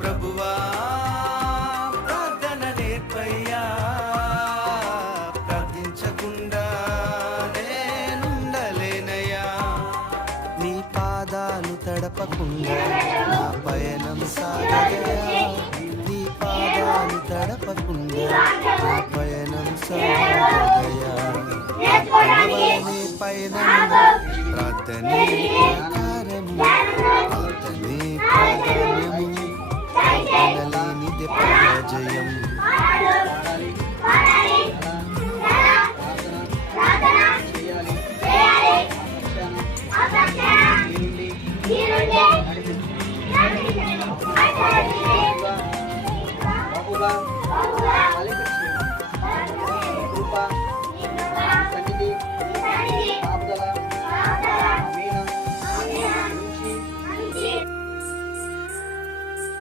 ప్రభువా ప్రార్థన నేర్పయ్యా, ప్రార్థించకుండా నేనుండలేనయ్యా. నీ పాదాలు తడపకుండా నా పయనం సాగదయా, నీ పాదాలు తడపకుండా నా పయనం సాగదయా. పయనము ప్రార్థనే ప్రాకారము, ప్రార్థనే ప్రాధాన్యము, ప్రార్థనలేనిది